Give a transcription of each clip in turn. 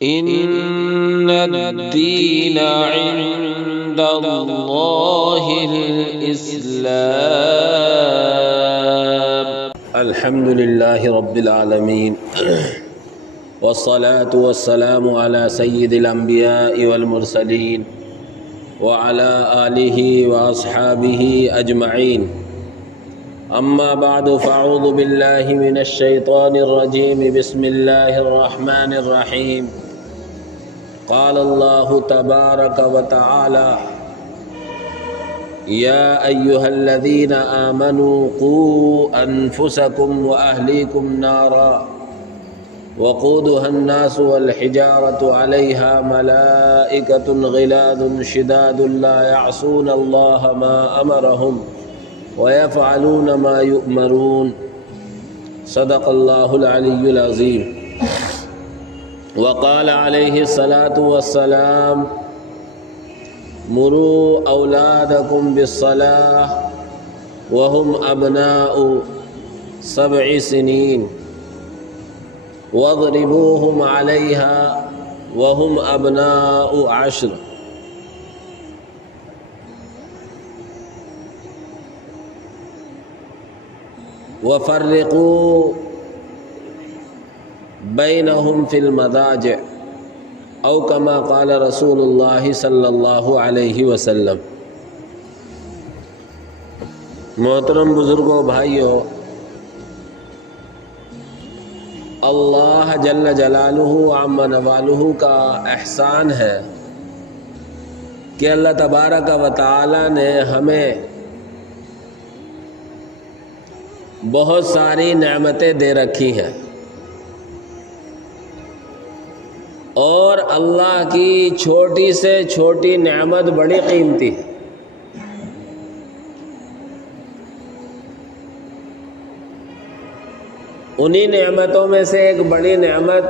إن الدين عند الله الإسلام. الحمد لله رب العالمين، والصلاة والسلام على سيد الأنبياء والمرسلين وعلى آله وأصحابه أجمعين. أما بعد، فأعوذ بالله من الشيطان الرجيم. بسم الله الرحمن الرحيم. قال الله تبارك وتعالى: يا أيها الذين آمنوا قوا أنفسكم وأهليكم نارا وقودها الناس والحجارة عليها ملائكة غلاظ شداد لا يعصون الله ما أمرهم ويفعلون ما يؤمرون. صدق الله العلي العظيم. وقال عليه الصلاة والسلام: مروا أولادكم بالصلاة وهم أبناء 7 سنين واضربوهم عليها وهم أبناء 10. وفرقوا بينهم في المضاجع او كما قال رسول اللہ صلی اللہ علیہ وسلم. محترم بزرگوں، بھائیوں، اللہ جل جلالہ عم نوالہ کا احسان ہے کہ اللہ تبارک و تعالی نے ہمیں بہت ساری نعمتیں دے رکھی ہیں، اور اللہ کی چھوٹی سے چھوٹی نعمت بڑی قیمتی ہے. انہی نعمتوں میں سے ایک بڑی نعمت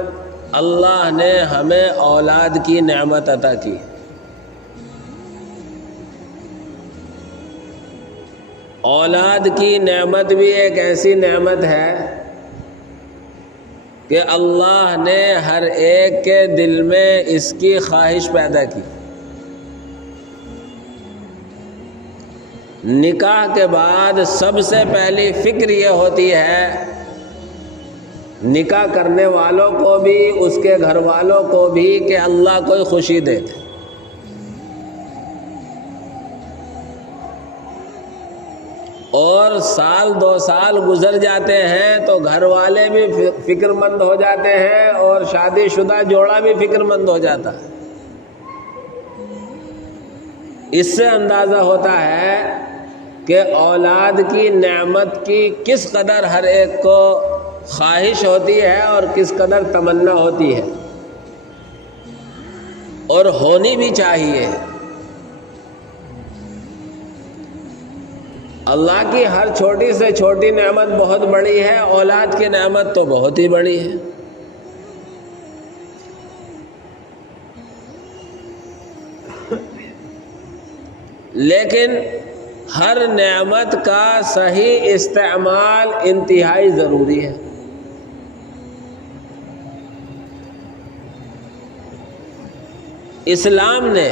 اللہ نے ہمیں اولاد کی نعمت عطا کی. اولاد کی نعمت بھی ایک ایسی نعمت ہے کہ اللہ نے ہر ایک کے دل میں اس کی خواہش پیدا کی. نکاح کے بعد سب سے پہلی فکر یہ ہوتی ہے، نکاح کرنے والوں کو بھی اس کے گھر والوں کو بھی، کہ اللہ کوئی خوشی دے. اور سال 2 سال گزر جاتے ہیں تو گھر والے بھی فکر مند ہو جاتے ہیں اور شادی شدہ جوڑا بھی فکر مند ہو جاتا ہے. اس سے اندازہ ہوتا ہے کہ اولاد کی نعمت کی کس قدر ہر ایک کو خواہش ہوتی ہے اور کس قدر تمنا ہوتی ہے، اور ہونی بھی چاہیے. اللہ کی ہر چھوٹی سے چھوٹی نعمت بہت بڑی ہے، اولاد کی نعمت تو بہت ہی بڑی ہے. لیکن ہر نعمت کا صحیح استعمال انتہائی ضروری ہے. اسلام نے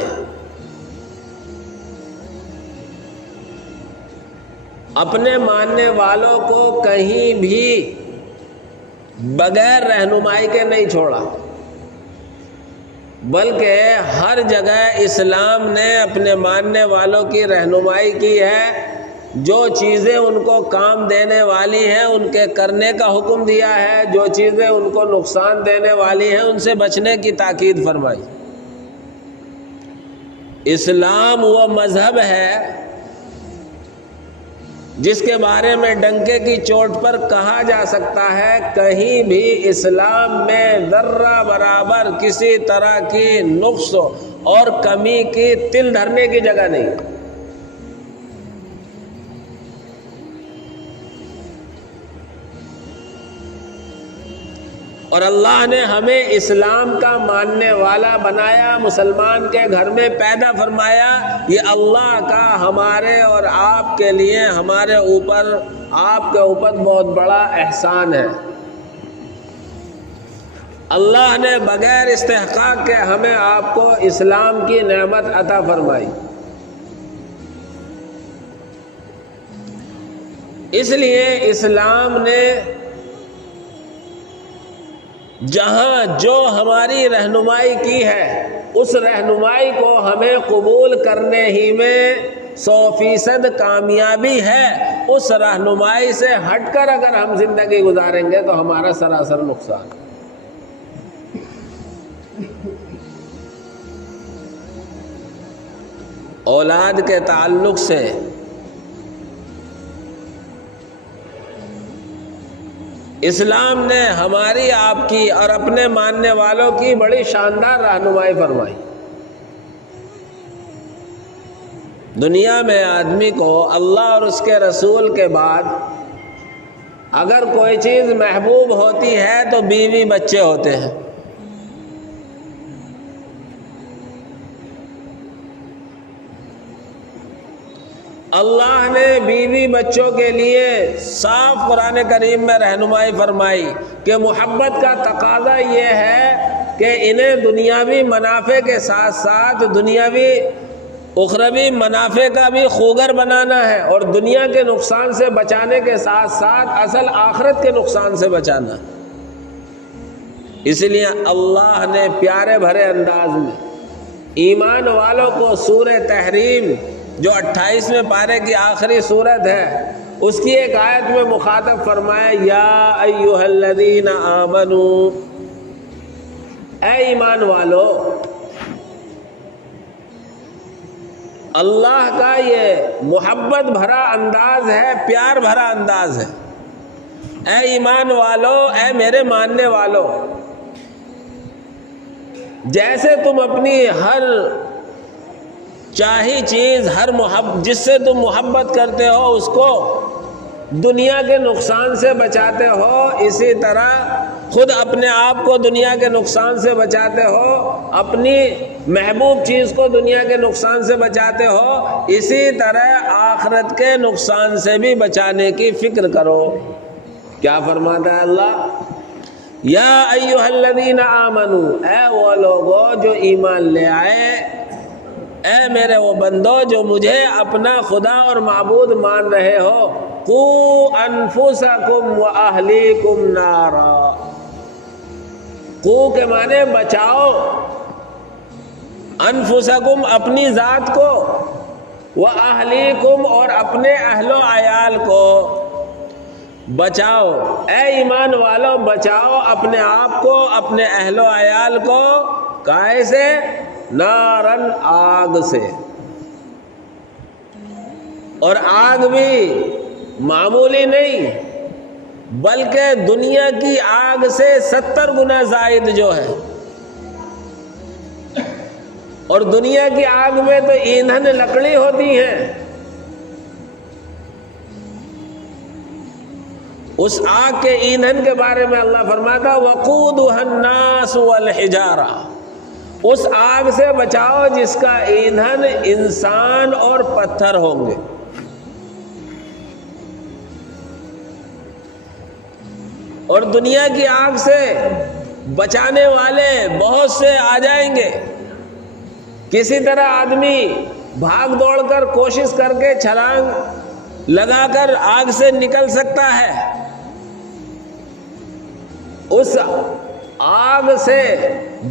اپنے ماننے والوں کو کہیں بھی بغیر رہنمائی کے نہیں چھوڑا، بلکہ ہر جگہ اسلام نے اپنے ماننے والوں کی رہنمائی کی ہے. جو چیزیں ان کو کام دینے والی ہیں ان کے کرنے کا حکم دیا ہے، جو چیزیں ان کو نقصان دینے والی ہیں ان سے بچنے کی تاکید فرمائی. اسلام وہ مذہب ہے جس کے بارے میں ڈنکے کی چوٹ پر کہا جا سکتا ہے کہیں بھی اسلام میں ذرہ برابر کسی طرح کی نقص اور کمی کی تل دھرنے کی جگہ نہیں. اور اللہ نے ہمیں اسلام کا ماننے والا بنایا، مسلمان کے گھر میں پیدا فرمایا. یہ اللہ کا ہمارے اور آپ کے لیے، ہمارے اوپر، آپ کے اوپر بہت بڑا احسان ہے. اللہ نے بغیر استحقاق کے ہمیں آپ کو اسلام کی نعمت عطا فرمائی. اس لیے اسلام نے جہاں جو ہماری رہنمائی کی ہے اس رہنمائی کو ہمیں قبول کرنے ہی میں 100% کامیابی ہے. اس رہنمائی سے ہٹ کر اگر ہم زندگی گزاریں گے تو ہمارا سراسر نقصان. اولاد کے تعلق سے اسلام نے ہماری آپ کی اور اپنے ماننے والوں کی بڑی شاندار رہنمائی فرمائی. دنیا میں آدمی کو اللہ اور اس کے رسول کے بعد اگر کوئی چیز محبوب ہوتی ہے تو بیوی بچے ہوتے ہیں. اللہ نے بیوی بچوں کے لیے صاف قرآن کریم میں رہنمائی فرمائی کہ محبت کا تقاضا یہ ہے کہ انہیں دنیاوی منافع کے ساتھ ساتھ دنیاوی اخروی منافع کا بھی خوگر بنانا ہے اور دنیا کے نقصان سے بچانے کے ساتھ ساتھ اصل آخرت کے نقصان سے بچانا ہے. اس لیے اللہ نے پیارے بھرے انداز میں ایمان والوں کو سورہ تحریم جو 28ویں پارے کی آخری سورت ہے اس کی ایک آیت میں مخاطب فرمایا یا ایھا الذین آمنو، اے ایمان والو. اللہ کا یہ محبت بھرا انداز ہے، پیار بھرا انداز ہے. اے ایمان والو، اے میرے ماننے والو، جیسے تم اپنی ہر چاہی چیز جس سے تم محبت کرتے ہو اس کو دنیا کے نقصان سے بچاتے ہو، اسی طرح خود اپنے آپ کو دنیا کے نقصان سے بچاتے ہو، اپنی محبوب چیز کو دنیا کے نقصان سے بچاتے ہو، اسی طرح آخرت کے نقصان سے بھی بچانے کی فکر کرو. کیا فرماتا ہے اللہ؟ یا ایھا الذین آمنو، اے وہ لوگو جو ایمان لے آئے، اے میرے وہ بندو جو مجھے اپنا خدا اور معبود مان رہے ہو، قوا انفسکم واہلیکم نارا. قو کے معنی بچاؤ، انفسکم اپنی ذات کو، واہلیکم اور اپنے اہل و عیال کو بچاؤ. اے ایمان والو بچاؤ اپنے آپ کو، اپنے اہل و عیال کو، کائے سے؟ نارن آگ سے. اور آگ بھی معمولی نہیں بلکہ دنیا کی آگ سے 70 گنا زائد جو ہے. اور دنیا کی آگ میں تو ایندھن لکڑی ہوتی ہے، اس آگ کے ایندھن کے بارے میں اللہ فرماتا وقودها الناس والحجارہ. اس آگ سے بچاؤ جس کا ایندھن انسان اور پتھر ہوں گے. اور دنیا کی آگ سے بچانے والے بہت سے آ جائیں گے. کسی طرح آدمی بھاگ دوڑ کر کوشش کر کے چھلانگ لگا کر آگ سے نکل سکتا ہے. اس آگ سے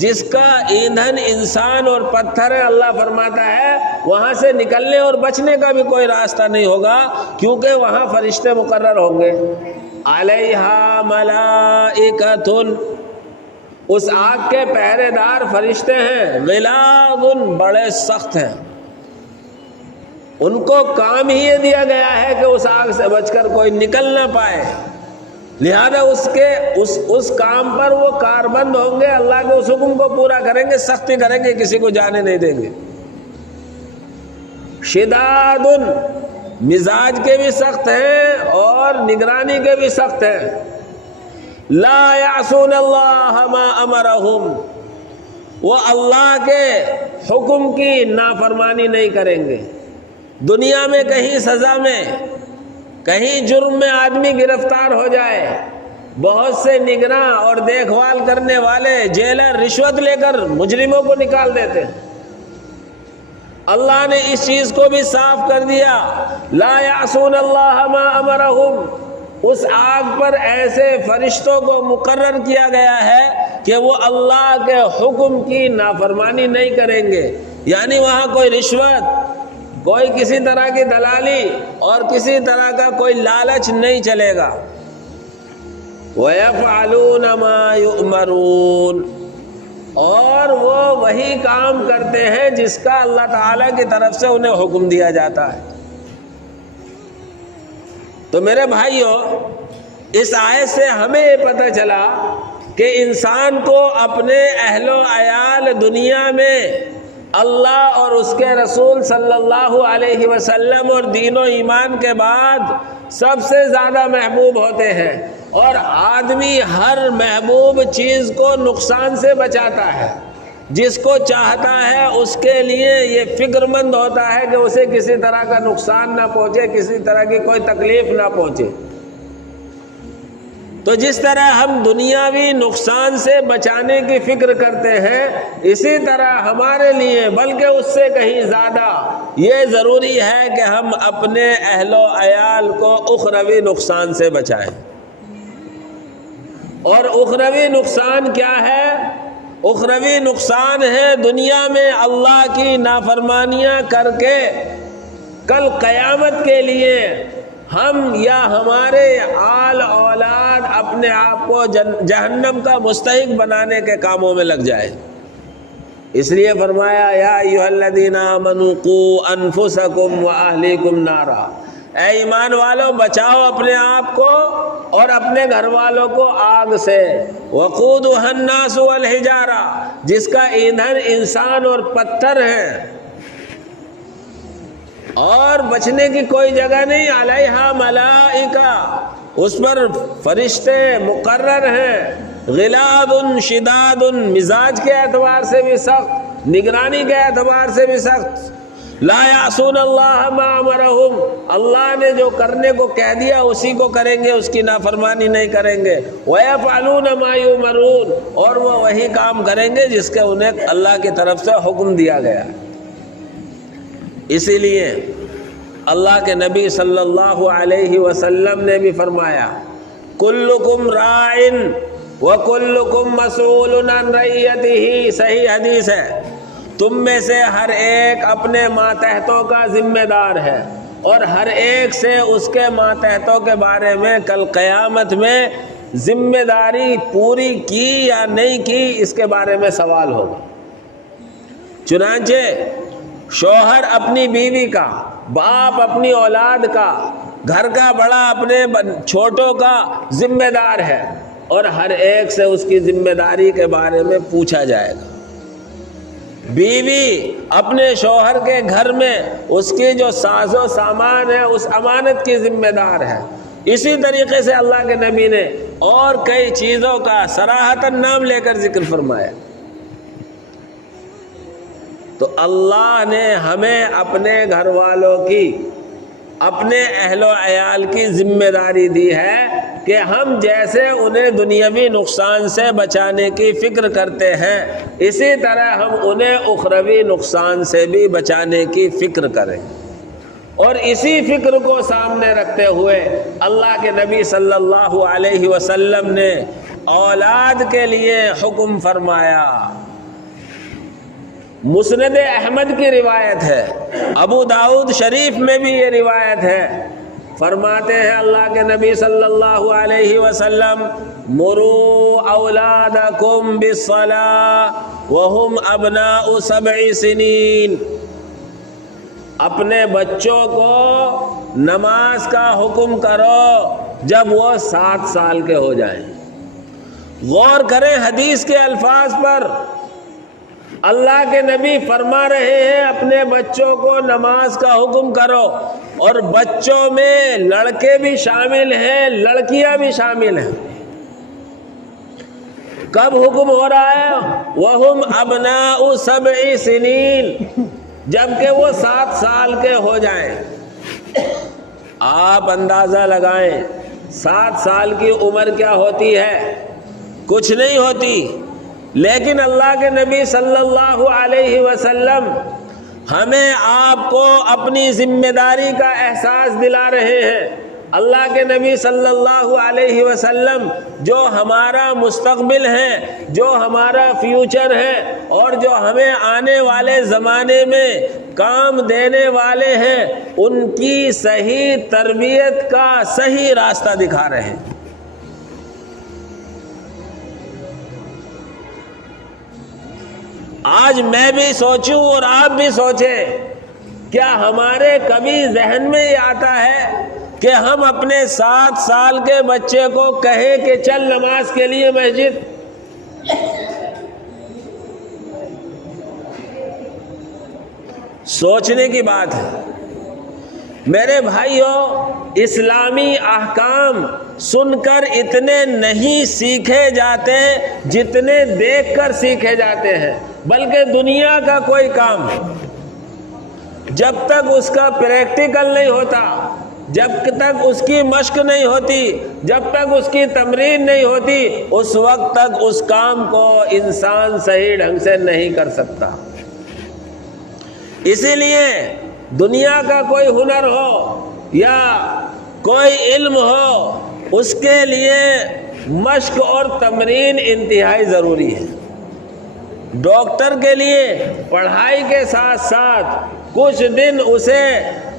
جس کا ایندھن انسان اور پتھر ہے، اللہ فرماتا ہے وہاں سے نکلنے اور بچنے کا بھی کوئی راستہ نہیں ہوگا، کیونکہ وہاں فرشتے مقرر ہوں گے. علیہا ملائکۃ، اس آگ کے پہرے دار فرشتے ہیں، غلاظ بڑے سخت ہیں. ان کو کام ہی یہ دیا گیا ہے کہ اس آگ سے بچ کر کوئی نکل نہ پائے، لہذا اس کام پر وہ کاربند ہوں گے، اللہ کے اس حکم کو پورا کریں گے، سختی کریں گے، کسی کو جانے نہیں دیں گے. شداد، مزاج کے بھی سخت ہیں اور نگرانی کے بھی سخت ہیں. لا یعصون اللہ ما امرہم، وہ اللہ کے حکم کی نافرمانی نہیں کریں گے. دنیا میں کہیں سزا میں، کہیں جرم میں آدمی گرفتار ہو جائے بہت سے نگراں اور دیکھ بھال کرنے والے جیلر رشوت لے کر مجرموں کو نکال دیتے ہیں۔ اللہ نے اس چیز کو بھی صاف کر دیا، لا یعصون اللہ ما امرہم، اس آگ پر ایسے فرشتوں کو مقرر کیا گیا ہے کہ وہ اللہ کے حکم کی نافرمانی نہیں کریں گے، یعنی وہاں کوئی رشوت، کوئی کسی طرح کی دلالی اور کسی طرح کا کوئی لالچ نہیں چلے گا۔ وَيَفْعَلُونَ مَا يُؤْمَرُونَ، اور وہ وہی کام کرتے ہیں جس کا اللہ تعالیٰ کی طرف سے انہیں حکم دیا جاتا ہے۔ تو میرے بھائیوں، اس آیت سے ہمیں یہ پتہ چلا کہ انسان کو اپنے اہل و عیال دنیا میں اللہ اور اس کے رسول صلی اللہ علیہ وسلم اور دین و ایمان کے بعد سب سے زیادہ محبوب ہوتے ہیں، اور آدمی ہر محبوب چیز کو نقصان سے بچاتا ہے۔ جس کو چاہتا ہے اس کے لیے یہ فکر مند ہوتا ہے کہ اسے کسی طرح کا نقصان نہ پہنچے، کسی طرح کی کوئی تکلیف نہ پہنچے۔ تو جس طرح ہم دنیاوی نقصان سے بچانے کی فکر کرتے ہیں، اسی طرح ہمارے لیے بلکہ اس سے کہیں زیادہ یہ ضروری ہے کہ ہم اپنے اہل و عیال کو اخروی نقصان سے بچائیں۔ اور اخروی نقصان کیا ہے؟ اخروی نقصان ہے دنیا میں اللہ کی نافرمانیاں کر کے کل قیامت کے لیے ہم یا ہمارے آل اولاد اپنے آپ کو جہنم کا مستحق بنانے کے کاموں میں لگ جائے۔ اس لیے فرمایا، یا ایھا الذین آمنوا قوا انفسکم واہلیکم نارا، اے ایمان والو بچاؤ اپنے آپ کو اور اپنے گھر والوں کو آگ سے، وقودھا الناس والحجارہ، جس کا ایندھن انسان اور پتھر ہے، اور بچنے کی کوئی جگہ نہیں، علیہا ملائکہ، اس پر فرشتے مقرر ہیں، غلاظ شداد، مزاج کے اعتبار سے بھی سخت، نگرانی کے اعتبار سے بھی سخت، لا یعصون اللہ ما امرہم، اللہ نے جو کرنے کو کہہ دیا اسی کو کریں گے، اس کی نافرمانی نہیں کریں گے، وَيَفْعَلُونَ مَا يُؤْمَرُونَ، اور وہ وہی کام کریں گے جس کے انہیں اللہ کی طرف سے حکم دیا گیا۔ اسی لیے اللہ کے نبی صلی اللہ علیہ وسلم نے بھی فرمایا، کلکم راعٍ وکلکم مسئول عن رعیتہ، صحیح حدیث ہے، تم میں سے ہر ایک اپنے ماتحتوں کا ذمہ دار ہے، اور ہر ایک سے اس کے ماتحتوں کے بارے میں کل قیامت میں ذمہ داری پوری کی یا نہیں کی اس کے بارے میں سوال ہوگا۔ چنانچہ شوہر اپنی بیوی کا، باپ اپنی اولاد کا، گھر کا بڑا اپنے چھوٹوں کا ذمہ دار ہے، اور ہر ایک سے اس کی ذمہ داری کے بارے میں پوچھا جائے گا۔ بیوی اپنے شوہر کے گھر میں اس کی جو ساز و سامان ہے اس امانت کی ذمہ دار ہے۔ اسی طریقے سے اللہ کے نبی نے اور کئی چیزوں کا صراحتاً نام لے کر ذکر فرمایا۔ تو اللہ نے ہمیں اپنے گھر والوں کی، اپنے اہل و عیال کی ذمہ داری دی ہے کہ ہم جیسے انہیں دنیاوی نقصان سے بچانے کی فکر کرتے ہیں، اسی طرح ہم انہیں اخروی نقصان سے بھی بچانے کی فکر کریں۔ اور اسی فکر کو سامنے رکھتے ہوئے اللہ کے نبی صلی اللہ علیہ وسلم نے اولاد کے لیے حکم فرمایا۔ مسند احمد کی روایت ہے، ابو داؤد شریف میں بھی یہ روایت ہے، فرماتے ہیں اللہ کے نبی صلی اللہ علیہ وسلم، مروا اولادکم بالصلاۃ وہم ابناء 7 سنین، اپنے بچوں کو نماز کا حکم کرو جب وہ 7 سال کے ہو جائیں۔ غور کریں حدیث کے الفاظ پر، اللہ کے نبی فرما رہے ہیں اپنے بچوں کو نماز کا حکم کرو، اور بچوں میں لڑکے بھی شامل ہیں، لڑکیاں بھی شامل ہیں۔ کب حکم ہو رہا ہے؟ وَهُمْ أَبْنَاءُ 7 سنین، جبکہ وہ 7 سال کے ہو جائیں۔ آپ اندازہ لگائیں 7 سال کی عمر کیا ہوتی ہے؟ کچھ نہیں ہوتی، لیکن اللہ کے نبی صلی اللہ علیہ وسلم ہمیں آپ کو اپنی ذمہ داری کا احساس دلا رہے ہیں۔ اللہ کے نبی صلی اللہ علیہ وسلم جو ہمارا مستقبل ہے، جو ہمارا فیوچر ہے، اور جو ہمیں آنے والے زمانے میں کام دینے والے ہیں، ان کی صحیح تربیت کا صحیح راستہ دکھا رہے ہیں۔ آج میں بھی سوچوں اور آپ بھی سوچیں، کیا ہمارے کبھی ذہن میں یہ آتا ہے کہ ہم اپنے 7 سال کے بچے کو کہیں کہ چل نماز کے لیے مسجد؟ سوچنے کی بات ہے۔ میرے بھائیوں، اسلامی احکام سن کر اتنے نہیں سیکھے جاتے جتنے دیکھ کر سیکھے جاتے ہیں، بلکہ دنیا کا کوئی کام جب تک اس کا پریکٹیکل نہیں ہوتا، جب تک اس کی مشق نہیں ہوتی، جب تک اس کی تمرین نہیں ہوتی، اس وقت تک اس کام کو انسان صحیح ڈھنگ سے نہیں کر سکتا۔ اسی لیے دنیا کا کوئی ہنر ہو یا کوئی علم ہو، اس کے لیے مشق اور تمرین انتہائی ضروری ہے۔ ڈاکٹر کے لیے پڑھائی کے ساتھ ساتھ کچھ دن اسے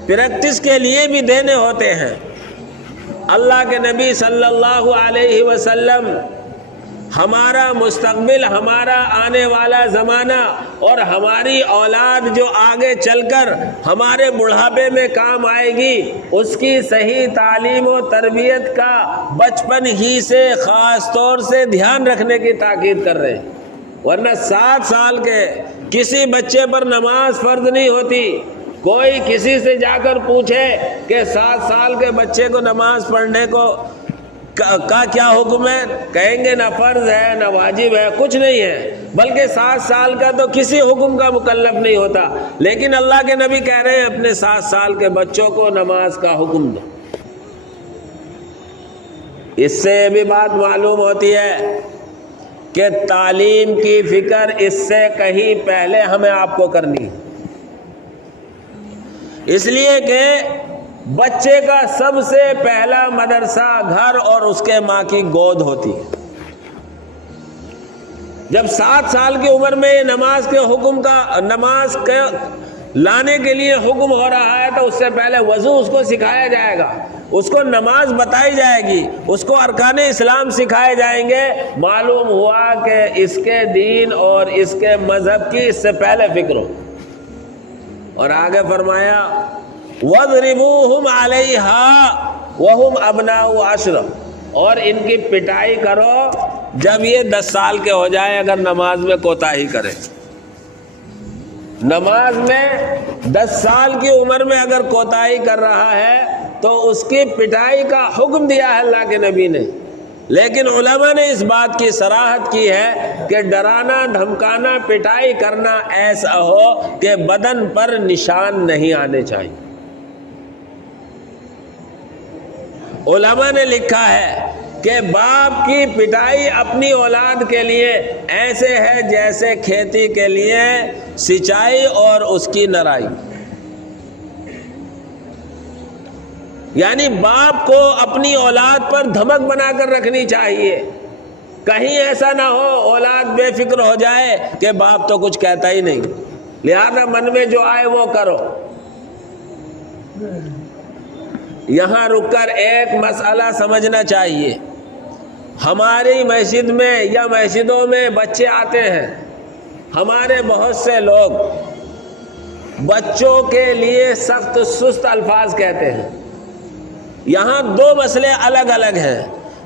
پریکٹس کے لیے بھی دینے ہوتے ہیں۔ اللہ کے نبی صلی اللہ علیہ وسلم ہمارا مستقبل، ہمارا آنے والا زمانہ اور ہماری اولاد جو آگے چل کر ہمارے بڑھاپے میں کام آئے گی، اس کی صحیح تعلیم و تربیت کا بچپن ہی سے خاص طور سے دھیان رکھنے کی تاکید کر رہے ہیں۔ ورنہ 7 سال کے کسی بچے پر نماز فرض نہیں ہوتی۔ کوئی کسی سے جا کر پوچھے کہ 7 سال کے بچے کو نماز پڑھنے کا کیا حکم ہے، کہیں گے نہ فرض ہے نہ واجب ہے، کچھ نہیں ہے، بلکہ 7 سال کا تو کسی حکم کا مکلف نہیں ہوتا، لیکن اللہ کے نبی کہہ رہے ہیں اپنے 7 سال کے بچوں کو نماز کا حکم دو۔ اس سے یہ بھی بات معلوم ہوتی ہے کہ تعلیم کی فکر اس سے کہیں پہلے ہمیں آپ کو کرنی ہے، اس لیے کہ بچے کا سب سے پہلا مدرسہ گھر اور اس کے ماں کی گود ہوتی ہے۔ جب 7 سال کی عمر میں نماز کے لانے کے لیے حکم ہو رہا ہے تو اس سے پہلے وضو اس کو سکھایا جائے گا، اس کو نماز بتائی جائے گی، اس کو ارکان اسلام سکھائے جائیں گے۔ معلوم ہوا کہ اس کے دین اور اس کے مذہب کی اس سے پہلے فکر ہو۔ اور آگے فرمایا وَاضْرِبُوهُمْ عَلَيْهَا وَهُمْ أَبْنَاءُ 10، اور ان کی پٹائی کرو جب یہ 10 سال کے ہو جائے اگر نماز میں کوتاہی کرے۔ نماز میں 10 سال کی عمر میں اگر کوتاہی کر رہا ہے تو اس کی پٹائی کا حکم دیا ہے اللہ کے نبی نے، لیکن علماء نے اس بات کی صراحت کی ہے کہ ڈرانا، دھمکانا، پٹائی کرنا ایسا ہو کہ بدن پر نشان نہیں آنے چاہیے۔ علماء نے لکھا ہے کہ باپ کی پٹائی اپنی اولاد کے لیے ایسے ہے جیسے کھیتی کے لیے سچائی اور اس کی نرائی، یعنی باپ کو اپنی اولاد پر دھمک بنا کر رکھنی چاہیے، کہیں ایسا نہ ہو اولاد بے فکر ہو جائے کہ باپ تو کچھ کہتا ہی نہیں، لہذا من میں جو آئے وہ کرو۔ یہاں رک کر ایک مسئلہ سمجھنا چاہیے، ہماری مسجد میں یا مسجدوں میں بچے آتے ہیں، ہمارے بہت سے لوگ بچوں کے لیے سخت سست الفاظ کہتے ہیں۔ یہاں 2 مسئلے الگ الگ ہیں۔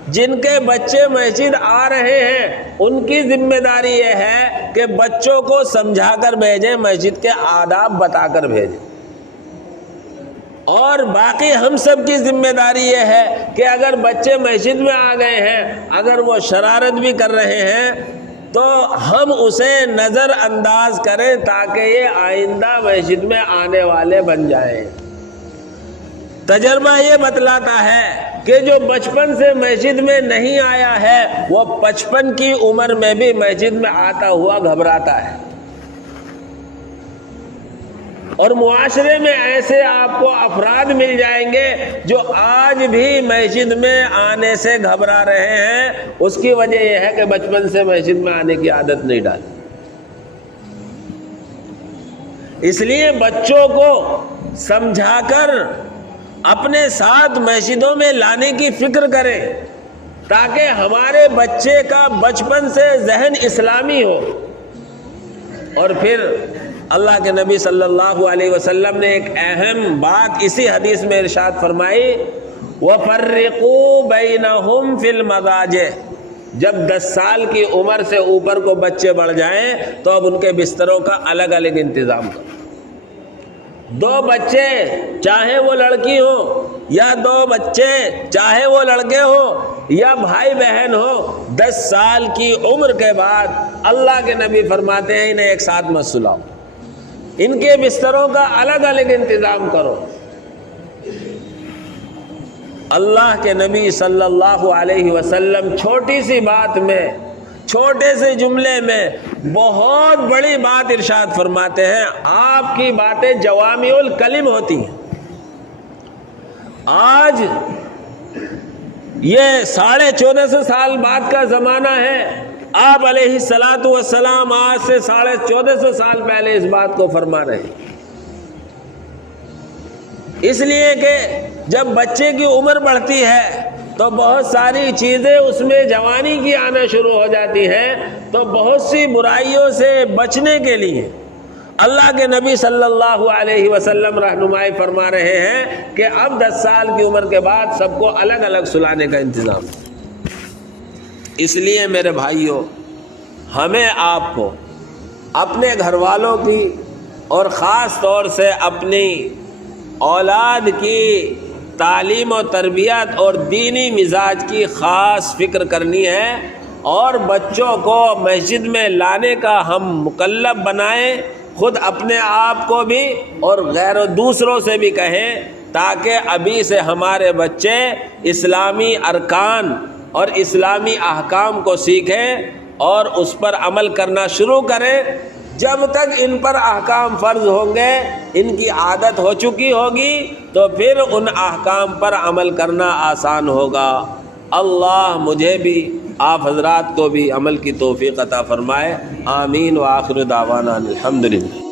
جن کے بچے مسجد آ رہے ہیں ان کی ذمہ داری یہ ہے کہ بچوں کو سمجھا کر بھیجیں، مسجد کے آداب بتا کر بھیجیں، اور باقی ہم سب کی ذمہ داری یہ ہے کہ اگر بچے مسجد میں آ گئے ہیں، اگر وہ شرارت بھی کر رہے ہیں تو ہم اسے نظر انداز کریں تاکہ یہ آئندہ مسجد میں آنے والے بن جائیں۔ تجربہ یہ بتلاتا ہے کہ جو بچپن سے مسجد میں نہیں آیا ہے وہ 55 کی عمر میں بھی مسجد میں آتا ہوا گھبراتا ہے. اور معاشرے میں ایسے آپ کو افراد مل جائیں گے جو آج بھی مسجد میں آنے سے گھبرا رہے ہیں. اس کی وجہ یہ ہے کہ بچپن سے مسجد میں آنے کی عادت نہیں ڈالی. اس لیے بچوں کو سمجھا کر اپنے ساتھ مسجدوں میں لانے کی فکر کریں تاکہ ہمارے بچے کا بچپن سے ذہن اسلامی ہو. اور پھر اللہ کے نبی صلی اللہ علیہ وسلم نے ایک اہم بات اسی حدیث میں ارشاد فرمائی، وَفَرِّقُوا بَيْنَهُمْ فِي الْمَضَاجِعِ. جب 10 سال کی عمر سے اوپر کو بچے بڑھ جائیں تو اب ان کے بستروں کا الگ الگ انتظام کرو. 2 بچے چاہے وہ لڑکی ہو یا 2 بچے چاہے وہ لڑکے ہو یا بھائی بہن ہو، 10 سال کی عمر کے بعد اللہ کے نبی فرماتے ہیں انہیں ایک ساتھ مت سلاؤ، ان کے بستروں کا الگ الگ انتظام کرو. اللہ کے نبی صلی اللہ علیہ وسلم چھوٹی سی بات میں، چھوٹے سے جملے میں بہت بڑی بات ارشاد فرماتے ہیں. آپ کی باتیں جوامع الکلم ہوتی ہیں. آج یہ 1450 سال بعد کا زمانہ ہے. آپ علیہ الصلاۃ والسلام آج سے 1450 سال پہلے اس بات کو فرما رہے ہیں. اس لیے کہ جب بچے کی عمر بڑھتی ہے تو بہت ساری چیزیں اس میں جوانی کی آنا شروع ہو جاتی ہیں. تو بہت سی برائیوں سے بچنے کے لیے اللہ کے نبی صلی اللہ علیہ وسلم رہنمائی فرما رہے ہیں کہ اب 10 سال کی عمر کے بعد سب کو الگ الگ سلانے کا انتظام. اس لیے میرے بھائیوں، ہمیں آپ کو اپنے گھر والوں کی اور خاص طور سے اپنی اولاد کی تعلیم و تربیت اور دینی مزاج کی خاص فکر کرنی ہے، اور بچوں کو مسجد میں لانے کا ہم مکلف بنائیں، خود اپنے آپ کو بھی اور غیر دوسروں سے بھی کہیں، تاکہ ابھی سے ہمارے بچے اسلامی ارکان اور اسلامی احکام کو سیکھیں اور اس پر عمل کرنا شروع کریں. جب تک ان پر احکام فرض ہوں گے، ان کی عادت ہو چکی ہوگی، تو پھر ان احکام پر عمل کرنا آسان ہوگا. اللہ مجھے بھی آپ حضرات کو بھی عمل کی توفیق عطا فرمائے. آمین. وآخر دعوانا الحمدللہ.